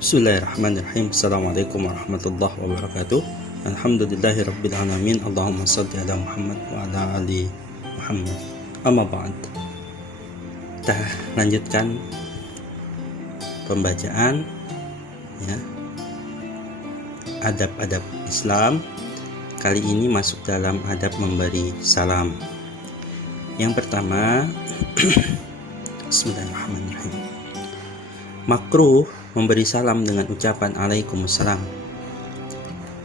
Bismillahirrahmanirrahim. Assalamualaikum warahmatullahi wabarakatuh. Alhamdulillahirabbil alamin. Allahumma shalli ala Muhammad wa ala ali Muhammad. Amma ba'd. Kita lanjutkan pembacaan ya. Adab-adab Islam. Kali ini masuk dalam adab memberi salam. Yang pertama, Bismillahirrahmanirrahim. Makruh memberi salam dengan ucapan Waalaikumsalam,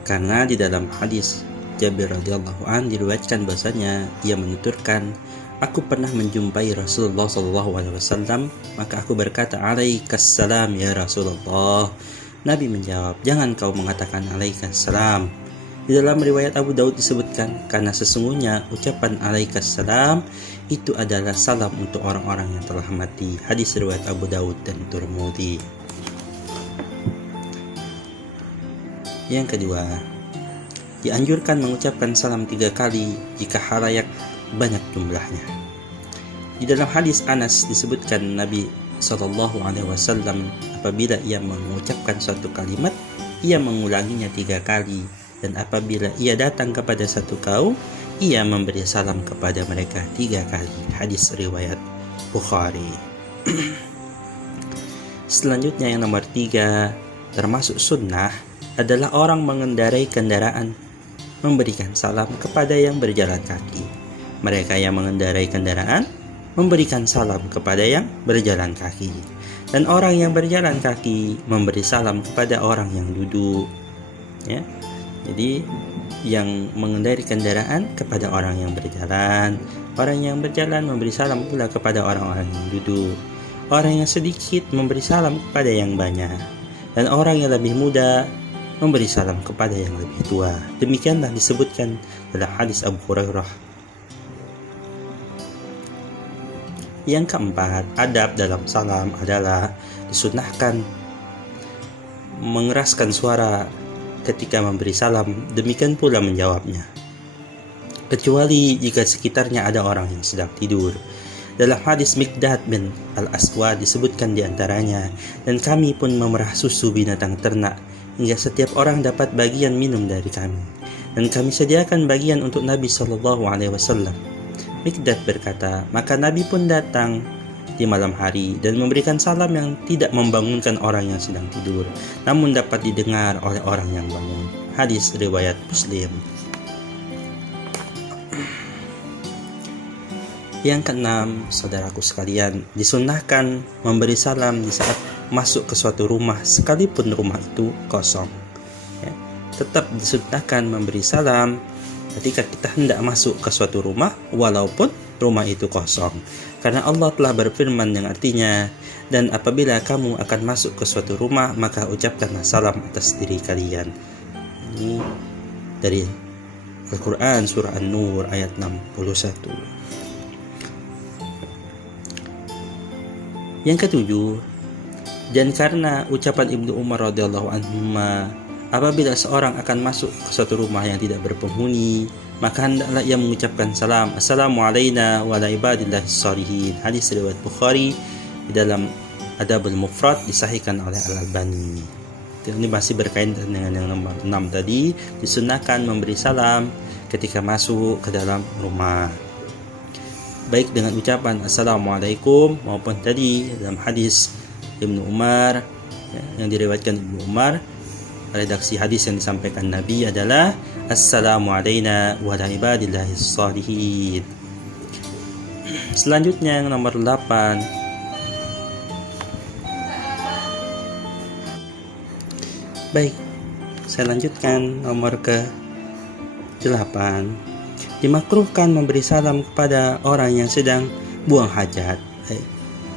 karena di dalam hadis Jabir radhiyallahu an diriwayatkan bahasanya ia menuturkan, aku pernah menjumpai Rasulullah SAW, maka aku berkata Alaikassalam ya Rasulullah. Nabi menjawab, jangan kau mengatakan Alaikassalam. Di dalam riwayat Abu Daud disebutkan, karena sesungguhnya ucapan Alaikassalam itu adalah salam untuk orang-orang yang telah mati. Hadis riwayat Abu Daud dan Tirmidzi. Yang kedua, dianjurkan mengucapkan salam 3 kali jika halayak banyak jumlahnya. Di dalam hadis Anas disebutkan Nabi SAW apabila ia mengucapkan suatu kalimat, ia mengulanginya 3 kali, dan apabila ia datang kepada satu kaum, ia memberi salam kepada mereka 3 kali. Hadis riwayat Bukhari. Selanjutnya yang nomor 3, termasuk sunnah adalah orang mengendarai kendaraan memberikan salam kepada yang berjalan kaki. Mereka yang mengendarai kendaraan memberikan salam kepada yang berjalan kaki, dan orang yang berjalan kaki memberi salam kepada orang yang duduk ya. Jadi yang mengendarai kendaraan kepada orang yang berjalan, orang yang berjalan memberi salam pula kepada orang-orang yang duduk, orang yang sedikit memberi salam kepada yang banyak, dan orang yang lebih muda memberi salam kepada yang lebih tua. Demikianlah disebutkan dalam hadis Abu Hurairah. Yang keempat, adab dalam salam adalah disunahkan mengeraskan suara ketika memberi salam, demikian pula menjawabnya, kecuali jika sekitarnya ada orang yang sedang tidur. Dalam hadis Miqdad bin Al-Aswad disebutkan diantaranya, dan kami pun memerah susu binatang ternak hingga setiap orang dapat bagian minum dari kami, dan kami sediakan bagian untuk Nabi SAW. Miqdad berkata, maka Nabi pun datang di malam hari dan memberikan salam yang tidak membangunkan orang yang sedang tidur, namun dapat didengar oleh orang yang bangun. Hadis riwayat Muslim. Yang keenam, saudaraku sekalian, disunahkan memberi salam di saat masuk ke suatu rumah sekalipun rumah itu kosong ya. Tetap disunahkan memberi salam ketika kita hendak masuk ke suatu rumah walaupun rumah itu kosong, karena Allah telah berfirman yang artinya, dan apabila kamu akan masuk ke suatu rumah maka ucapkanlah salam atas diri kalian. Ini dari Al-Quran surah An-Nur ayat 61. Yang ketujuh, dan karena ucapan Ibnu Umar radhiyallahu anhu, apabila seorang akan masuk ke suatu rumah yang tidak berpenghuni, maka hendaklah ia mengucapkan salam, assalamu alayna wa ala ibadillahis shalihin. Hadis riwayat Bukhari. Di dalam Adabul Mufrad disahihkan oleh Al-Albani. Ini masih berkaitan dengan yang nomor 6 tadi, disunahkan memberi salam ketika masuk ke dalam rumah, baik dengan ucapan assalamualaikum maupun tadi dalam hadis Ibnu Umar ya, yang diriwayatkan Ibnu Umar, redaksi hadis yang disampaikan Nabi adalah assalamu alayna wa ala ibadillahis shalihin. Selanjutnya yang nomor 8, baik, saya lanjutkan nomor ke-8. Dimakruhkan memberi salam kepada orang yang sedang buang hajat,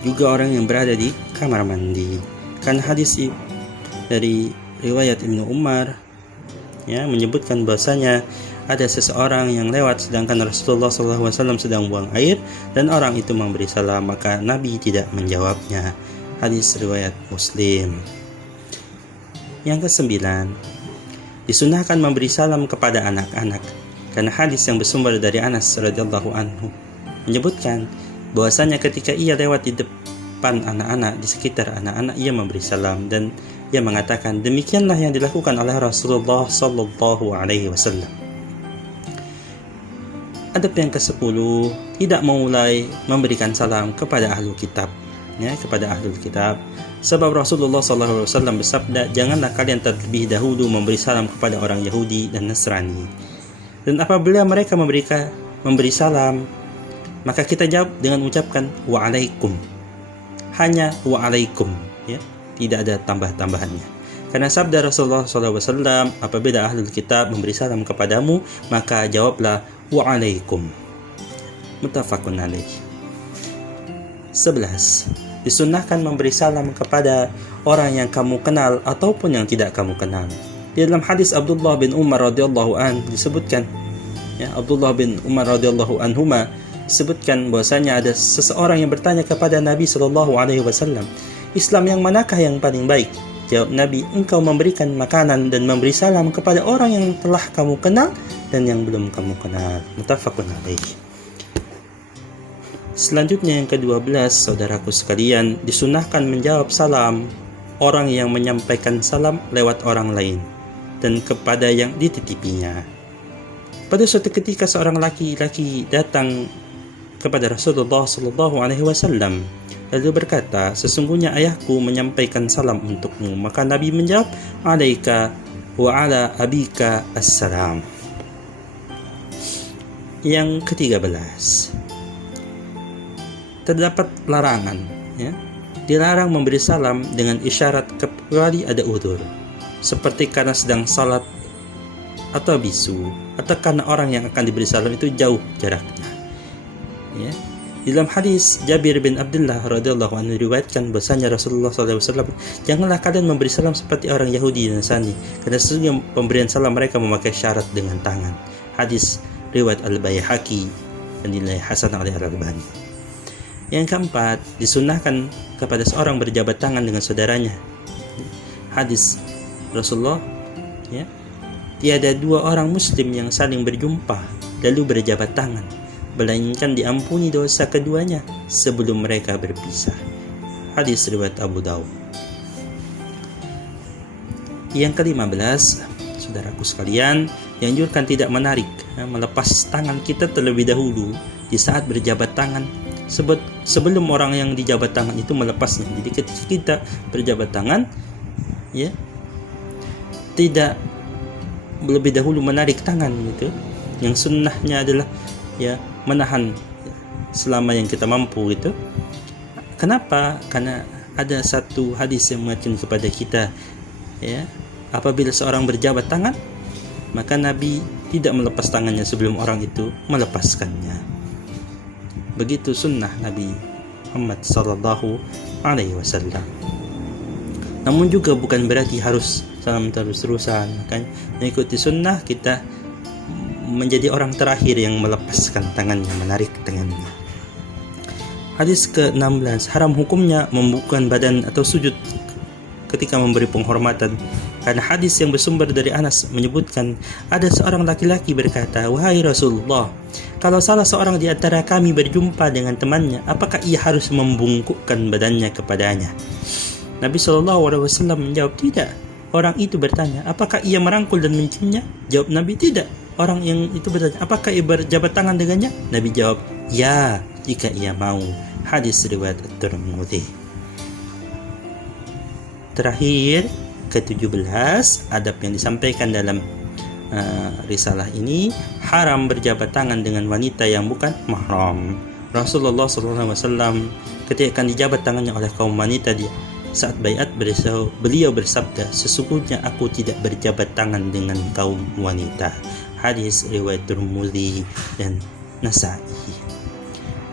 juga orang yang berada di kamar mandi. Kan hadis dari riwayat Ibnu Umar ya menyebutkan bahasanya ada seseorang yang lewat sedangkan Rasulullah SAW sedang buang air, dan orang itu memberi salam, maka Nabi tidak menjawabnya. Hadis riwayat Muslim. Yang ke-9, disunahkan memberi salam kepada anak-anak, karena hadis yang bersumber dari Anas radhiyallahu anhu menyebutkan bahwasanya ketika ia lewat di depan anak-anak, di sekitar anak-anak, ia memberi salam, dan Ia mengatakan, demikianlah yang dilakukan oleh Rasulullah sallallahu alaihi wasallam. Adab yang ke-10, tidak memulai memberikan salam kepada ahlul kitab. Kepada ahlul kitab. Sebab Rasulullah sallallahu alaihi wasallam bersabda, janganlah kalian terlebih dahulu memberi salam kepada orang Yahudi dan Nasrani. Dan apabila mereka memberi salam, maka kita jawab dengan mengucapkan wa'alaikum. Hanya wa'alaikum, tidak ada tambah-tambahannya. Karena sabda Rasulullah SAW, apabila ahlul kitab memberi salam kepadamu, maka jawablah wa'alaikum. Muttafaqun alaih. 11. Disunnahkan memberi salam kepada orang yang kamu kenal ataupun yang tidak kamu kenal. Di dalam hadis Abdullah bin Umar radhiyallahu an disebutkan, Abdullah bin Umar radhiyallahu anhuma disebutkan bahwasanya ada seseorang yang bertanya kepada Nabi sallallahu alaihi wasallam, Islam yang manakah yang paling baik? Jawab Nabi, engkau memberikan makanan dan memberi salam kepada orang yang telah kamu kenal dan yang belum kamu kenal. Muttafaqun alaih. Selanjutnya yang ke-12, saudaraku sekalian, disunahkan menjawab salam orang yang menyampaikan salam lewat orang lain dan kepada yang dititipinya. Pada suatu ketika seorang laki-laki datang kepada Rasulullah sallallahu alaihi wasallam lalu berkata, sesungguhnya ayahku menyampaikan salam untukmu. Maka Nabi menjawab, alaika wa ala abika assalam. Yang ke-13, terdapat larangan, dilarang memberi salam dengan isyarat kecuali ada udzur, seperti karena sedang salat atau bisu, atau karena orang yang akan diberi salam itu jauh jaraknya. Di dalam hadis Jabir bin Abdullah radhiyallahu anhu diriwayatkan bahwasanya Rasulullah SAW, janganlah kalian memberi salam seperti orang Yahudi dan Nasrani, karena sesungguhnya pemberian salam mereka memakai syarat dengan tangan. Hadis riwayat Al-Baihaqi dan dinilai hasan oleh Al-Albani. Yang keempat, disunahkan kepada seorang berjabat tangan dengan saudaranya. Hadis Rasulullah, tiada dua orang muslim yang saling berjumpa lalu berjabat tangan, melainkan diampuni dosa keduanya sebelum mereka berpisah. Hadis riwayat Abu Dawud. Yang ke-15, saudaraku sekalian, dianjurkan tidak menarik, melepas tangan kita terlebih dahulu di saat berjabat tangan sebelum orang yang dijabat tangan itu melepasnya. Jadi ketika kita berjabat tangan, tidak lebih dahulu menarik tangan gitu. Yang sunnahnya adalah menahan selama yang kita mampu gitu. Kenapa? Karena ada satu hadis yang mengajarkan kepada kita, apabila seorang berjabat tangan, maka Nabi tidak melepas tangannya sebelum orang itu melepaskannya. Begitu sunnah Nabi Muhammad sallallahu alaihi wasallam. Namun juga bukan berarti harus salam terus-terusan, kan? Mengikuti sunnah kita menjadi orang terakhir yang melepaskan tangannya, menarik tangannya. Hadis ke-16, haram hukumnya membuka badan atau sujud ketika memberi penghormatan. Karena hadis yang bersumber dari Anas menyebutkan, ada seorang laki-laki berkata, wahai Rasulullah, kalau salah seorang di antara kami berjumpa dengan temannya, apakah ia harus membungkukkan badannya kepadanya? Nabi SAW menjawab, tidak. Orang itu bertanya, apakah ia merangkul dan menciumnya? Jawab Nabi, tidak. Orang yang itu bertanya, apakah ia berjabat tangan dengannya? Nabi jawab, ya, jika ia mau. Hadis riwayat At-Tirmidzi. Terakhir, ke-17, adab yang disampaikan dalam risalah ini, haram berjabat tangan dengan wanita yang bukan mahram. Rasulullah SAW ketika akan dijabat tangannya oleh kaum wanita saat baiat, beliau bersabda, sesungguhnya aku tidak berjabat tangan dengan kaum wanita. Hadis riwayat Tirmidzi dan Nasa'i.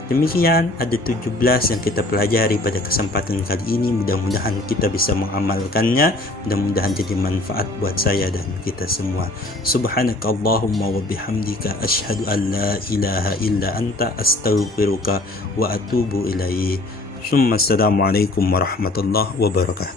Demikian ada 17 yang kita pelajari pada kesempatan kali ini. Mudah-mudahan kita bisa mengamalkannya. Mudah-mudahan jadi manfaat buat saya dan kita semua. Subhanakallahumma wa bihamdika asyhadu an la ilaha illa anta astaghfiruka wa atubu ilaik. Assalamualaikum warahmatullahi wabarakatuh.